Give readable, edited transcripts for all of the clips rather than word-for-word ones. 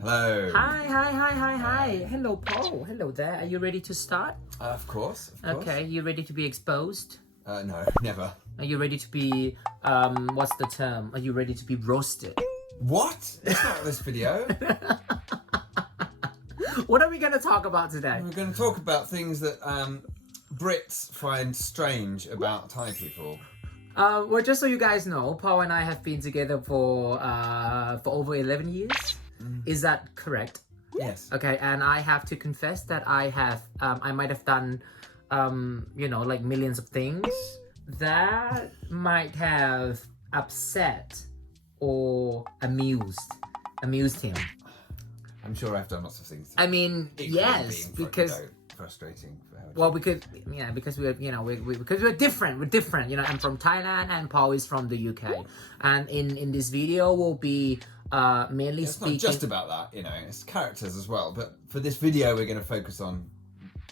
Hello. Hi. Hello, Paul. Hello there. Are you ready to start? Of course. Okay. You ready to be exposed? No, never. Are you ready to be, what's the term? Are you ready to be roasted? What? That's not this video. What are we going to talk about today? We're going to talk about things that Brits find strange about Thai people. Well, just so you guys know, Paul and I have been together for over 11 years. Is that correct? Yes. Okay, and I have to confess that I might have done, like millions of things that might have upset or amused him. I'm sure I've done lots of things. I mean, yes, because frustrating. well, because we're because we're different. We're different. I'm from Thailand and Paul is from the UK, and in this video we'll be mainly speaking. It's not just about that, it's characters as well. But for this video, we're going to focus on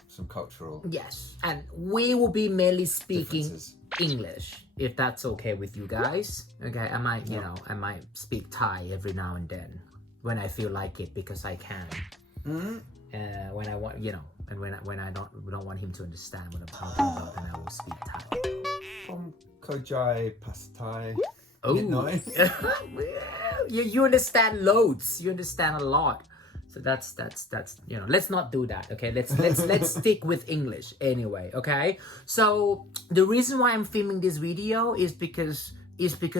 some cultural. Yes, and we will be mainly speaking English, if that's okay with you guys. Okay, I might speak Thai every now and then when I feel like it because I can. When I want, and when I don't want him to understand what I'm talking about, then I will speak Thai. Kojai Pastai. Oh, you understand loads. You understand a lot. So that's let's not do that. Okay, let's stick with English anyway. Okay. So the reason why I'm filming this video is because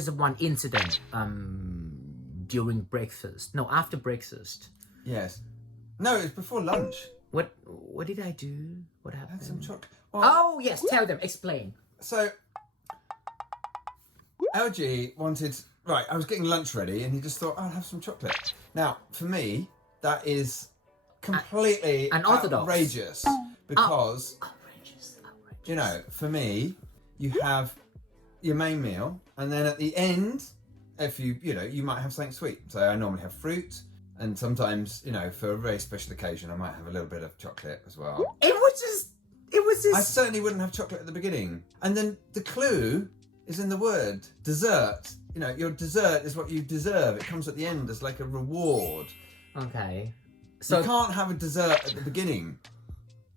of one incident during breakfast. No, after breakfast. Yes. No, it's before lunch. What did I do? What happened? I had some chocolate. Oh yes, tell them. Explain. So, LG wanted. Right, I was getting lunch ready, and he just thought, I'll have some chocolate. Now, for me, that is completely unorthodox. Outrageous because outrageous. For me, you have your main meal, and then at the end, if you might have something sweet. So I normally have fruit. And sometimes, for a very special occasion, I might have a little bit of chocolate as well. It was just. I certainly wouldn't have chocolate at the beginning. And then the clue is in the word dessert. Your dessert is what you deserve. It comes at the end as like a reward. Okay. So you can't have a dessert at the beginning.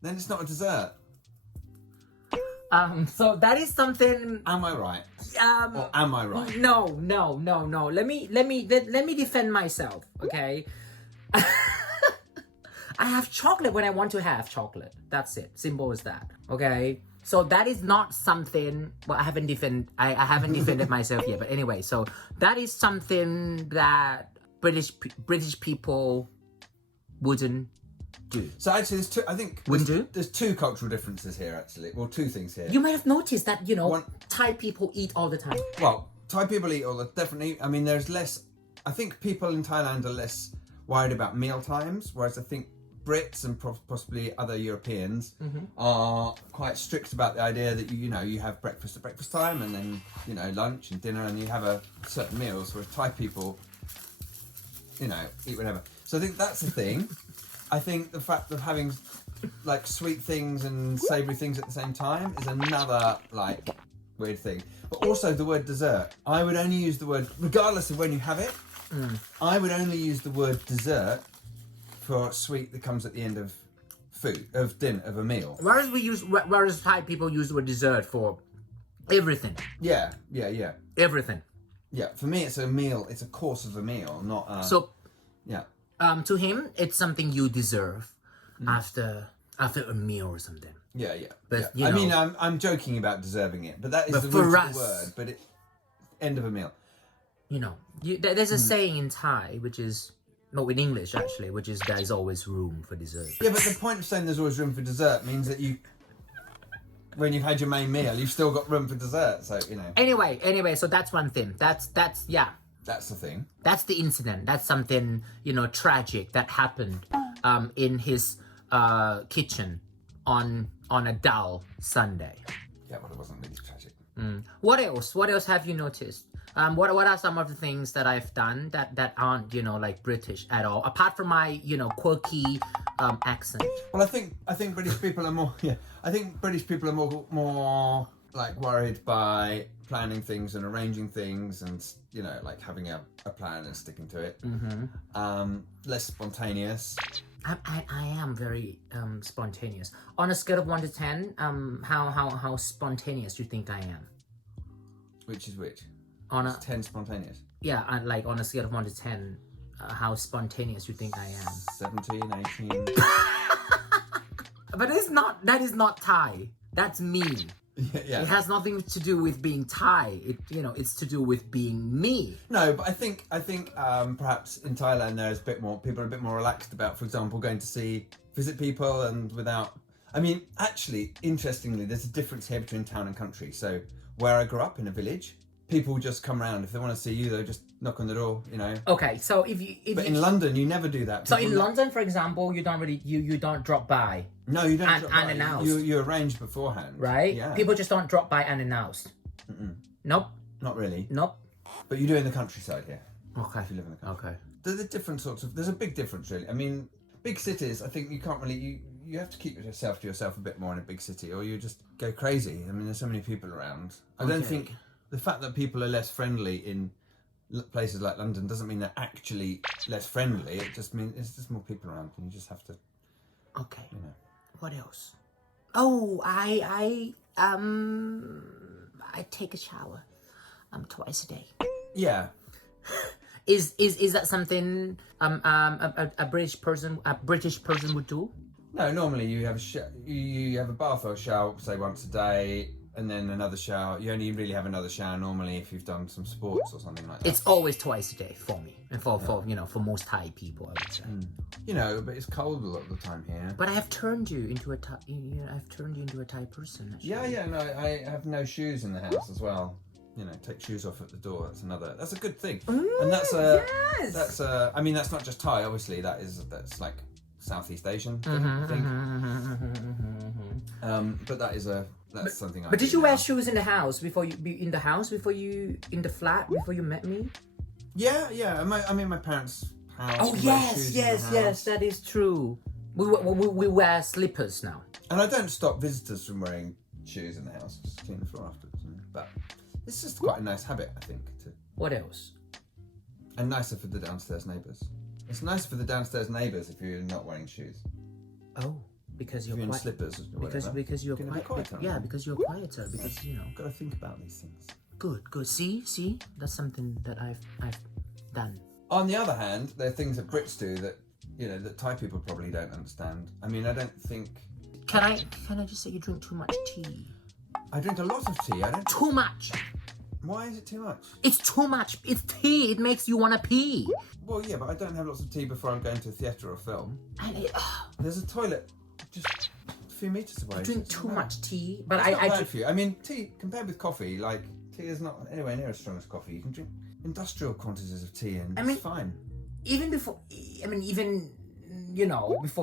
Then it's not a dessert. So that is something. Am I right? Or am I right? No. Let me defend myself. Okay. I have chocolate when I want to have chocolate. That's it. Simple as that. Okay. So that is not something. Well, I haven't defended myself yet. But anyway, so that is something that British people wouldn't do. So actually, there's two cultural differences here. Actually, well, two things here. You might have noticed that Thai people eat all the time. Well, Thai people eat all the definitely. I mean, there's less. I think people in Thailand are less worried about meal times, whereas I think Brits and possibly other Europeans are quite strict about the idea that you have breakfast at breakfast time and then lunch and dinner and you have a certain meals, whereas Thai people eat whatever. So I think that's the thing. I think the fact of having like sweet things and savoury things at the same time is another like weird thing. But also the word dessert. I would only use the word, regardless of when you have it, I would only use the word dessert for sweet that comes at the end of of a meal. Whereas Thai people use the word dessert for everything. Yeah. Everything. Yeah, for me it's a meal, it's a course of a meal, not yeah. To him, it's something you deserve after a meal or something. Yeah. But I mean, I'm joking about deserving it, but that is the root of the word. But end of a meal. There's a saying in Thai, which is in English actually, which is there's always room for dessert. Yeah, but the point of saying there's always room for dessert means that when you've had your main meal, you've still got room for dessert. So Anyway, so that's one thing. That's That's the thing. That's the incident. That's something, tragic that happened in his kitchen on a dull Sunday. Yeah, but it wasn't really tragic. What else? What else have you noticed? What are some of the things that I've done that aren't, like British at all, apart from my, quirky accent? Well, I think British people are more. Yeah, I think British people are more like worried by planning things and arranging things and like having a plan and sticking to it. Less spontaneous. I am very spontaneous. On a scale of 1 to 10, how spontaneous do you think I am? Which is which? On a 10 spontaneous. Yeah, like on a scale of 1 to 10, how spontaneous do you think I am? 17, 18. But that is not Thai. That's me. Yeah. It has nothing to do with being Thai. It's to do with being me. No, but I think perhaps in Thailand there's people are a bit more relaxed about, for example, going to visit people and without. I mean, actually, interestingly, there's a difference here between town and country. So where I grew up in a village, people just come around if they want to see you. They'll just knock on the door, Okay, so But in London, you never do that. So in London, for example, you don't really you don't drop by. No, you don't drop by. Unannounced. You arrange beforehand, right? Yeah. People just don't drop by unannounced. Nope. Not really. Nope. But you do in the countryside here. Okay. If you live in the country. Okay. There's a different sorts of. There's a big difference, really. I mean, big cities. I think you can't really. You have to keep yourself to yourself a bit more in a big city, or you just go crazy. I mean, there's so many people around. I don't think the fact that people are less friendly in places like London doesn't mean they're actually less friendly. It just means it's just more people around, and you just have to. Okay. What else? Oh, I take a shower twice a day. Yeah. Is that something a British person would do? No, normally you have you have a bath or a shower, say once a day, and then another shower. You only really have another shower normally if you've done some sports or something like that. It's always twice a day for me, and for most Thai people, I would say. But it's cold a lot of the time here. But I have turned you into a Thai. I've turned you into a Thai person. Actually. Yeah. No, I have no shoes in the house as well. Take shoes off at the door. That's a good thing. And that's I mean, that's not just Thai. Obviously, that's like Southeast Asian thing. But that's something. But did you wear shoes in the house before you in the flat before you met me? Yeah. I mean, my parents' house. Oh yes, that is true. We wear slippers now. And I don't stop visitors from wearing shoes in the house. Just clean the floor afterwards. But it's just quite a nice habit, I think. What else? And nicer for the downstairs neighbours. It's nicer for the downstairs neighbours if you're not wearing shoes. Oh, because you're in slippers or whatever. Because you're quieter. Yeah, because you're quieter. Because Got to think about these things. Good. See, that's something that I've done. On the other hand, there are things that Brits do that that Thai people probably don't understand. I mean, I don't think. Can I just say you drink too much tea? I drink a lot of tea. I don't. Too much. Why is it too much? It's too much. It's tea. It makes you want to pee. Well, yeah, but I don't have lots of tea before I'm going to a theatre or a film. There's a toilet just a few metres away. You drink too much tea, but it's not bad for you. I mean, tea compared with coffee, like tea is not anywhere near as strong as coffee. You can drink industrial quantities of tea, and it's fine. Even before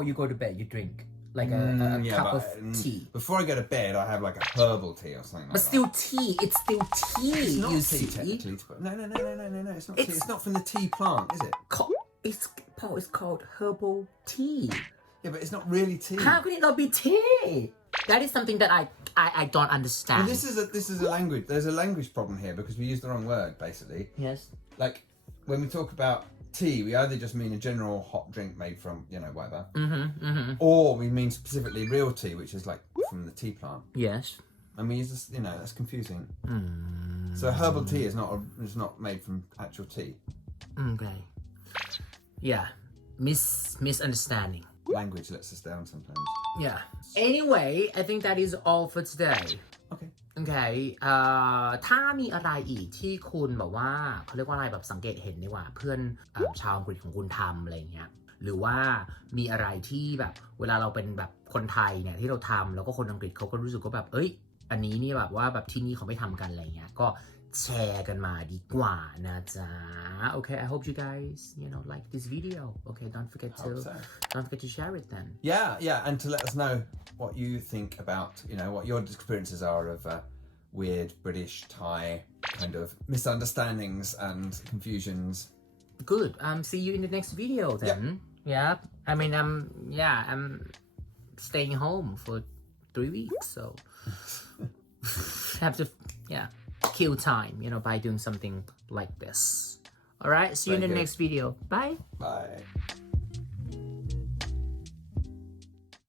you go to bed, you drink. Like a cup of tea. Before I go to bed, I have like a herbal tea or something like that. But still tea. It's still tea. It's not tea technically. No. It's not tea. It's not from the tea plant, is it? It's called herbal tea. Yeah, but it's not really tea. How can it not be tea? That is something that I don't understand. Well, this is a language. There's a language problem here because we use the wrong word, basically. Yes. Like when we talk about tea, we either just mean a general hot drink made from whatever, or we mean specifically real tea, which is like from the tea plant. Yes. And we use this, that's confusing. So herbal tea is not made from actual tea. Okay. Yeah. Misunderstanding. Language lets us down sometimes. Yeah. Anyway, I think that is all for today. Okay. Okay. ถ้ามีอะไรอีกที่คุณแบบว่าเขาเรียกว่าอะไรแบบสังเกตเห็นดีกว่าเพื่อนชาวอังกฤษของคุณทำอะไรเงี้ยหรือว่ามีอะไรที่แบบเวลาเราเป็นแบบคนไทยเนี่ยที่เราทำแล้วก็คนอังกฤษเขาก็รู้สึกว่าแบบอันนี้นี่แบบว่าแบบที่นี่เขาไม่ทำกันอะไรเงี้ยก็แชร์กันมาดีกว่านะจ๊ะ Okay, I hope you guys like this video. Okay, don't forget to share it then. Yeah, and to let us know what you think about what your experiences are of weird British Thai kind of misunderstandings and confusions. Good. See you in the next video then. Yeah. I mean, I'm staying home for 3 weeks, so. have to kill time, by doing something like this. All right, see you in the next video. Bye. Bye.